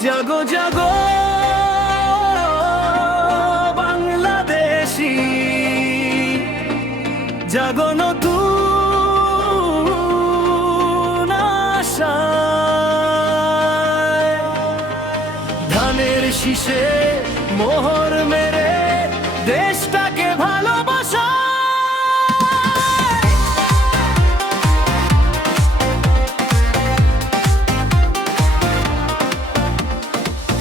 জাগো জাগো বাংলাদেশী, জাগো নতুন আশায়। ধানের শীষে মোহর মেরে দেশটাকে ভালোবাসা।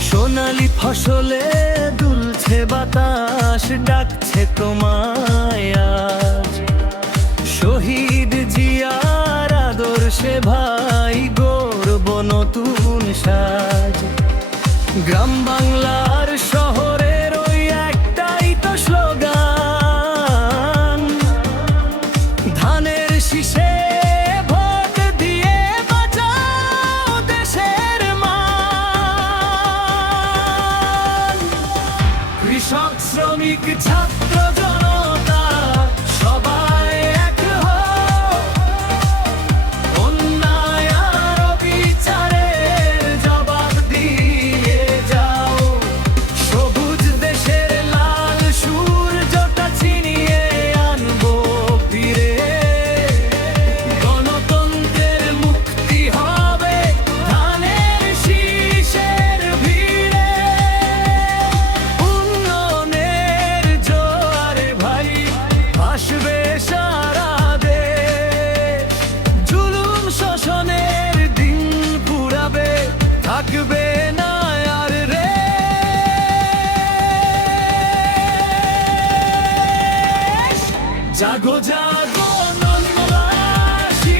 সোনালি ফসলে দুলছে বাতাস, ডাকছে তোমায় আজ। শহীদ জিয়ার আদর্শে ভাই গর্ব নতুন সাজ। গ্রাম বাংলার শহরের ওই একটাই তো স্লোগান, ধানের শীষে ভোট দিয়ে বাঁচাও দেশের মান। কৃষক শ্রমিক ছাত্র জনতা সবাই এক হও, অন্যায় আর বিচারের জবাব দিয়ে যাও। সবুজ দেশের লাল সূর্যটা ছিনিয়ে আনবো ফিরে, গণতন্ত্রের মুক্তি হবে ধানের শীষের ভিড়ে। উন্নয়নের জোয়ারে ভাই ভাসবে সারা দেশ, জুলুম শোষণের দিন ফুরাবে, থাকবে না আর রেশ। জাগো জাগো নন্দীবাসী,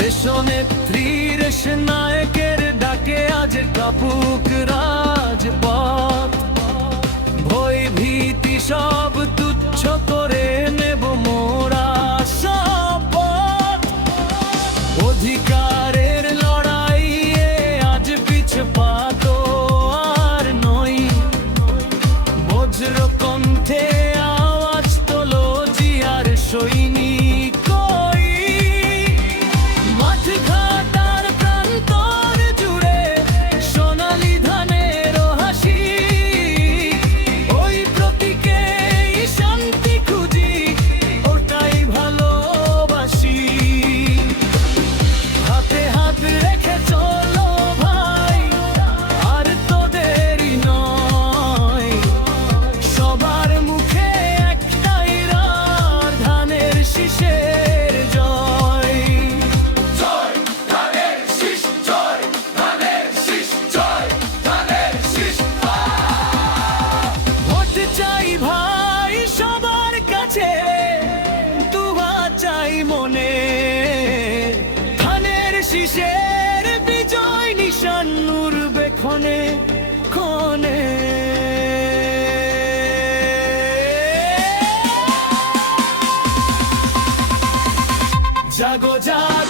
দেশনেত্রীর নায়কের ডাকে আজ কাপুক রাজপথ। ভয় ভীতি সব তুচ্ছ করে নেব মোরা শপথ। অধিকারের লড়াইয়ে আজ পিছপা আর নই, বজ্র কণ্ঠে আওয়াজ তোলো জিয়ার সৈনিক। মাঠ ঘাটার প্রান্তর জুড়ে সোনালি ধানের হাসি, ওই প্রতীকেই শান্তি খুঁজি, ওটাই ভালোবাসি। হাতে হাত রেখে চলো ভাই, আর তোদেরই নয়, সবার মুখে একটাই রাত, ধানের শীষের জয়। জয় ধানের শীষ, জয় ধানের শীষ, জয় ধানের শীষ। ভোট চাই ভাই সবার কাছে, দুয়া চাই মনে, ধানের শীষের বিজয় নিশান উড়বে ক্ষণে ক্ষণে। জাগো জাগো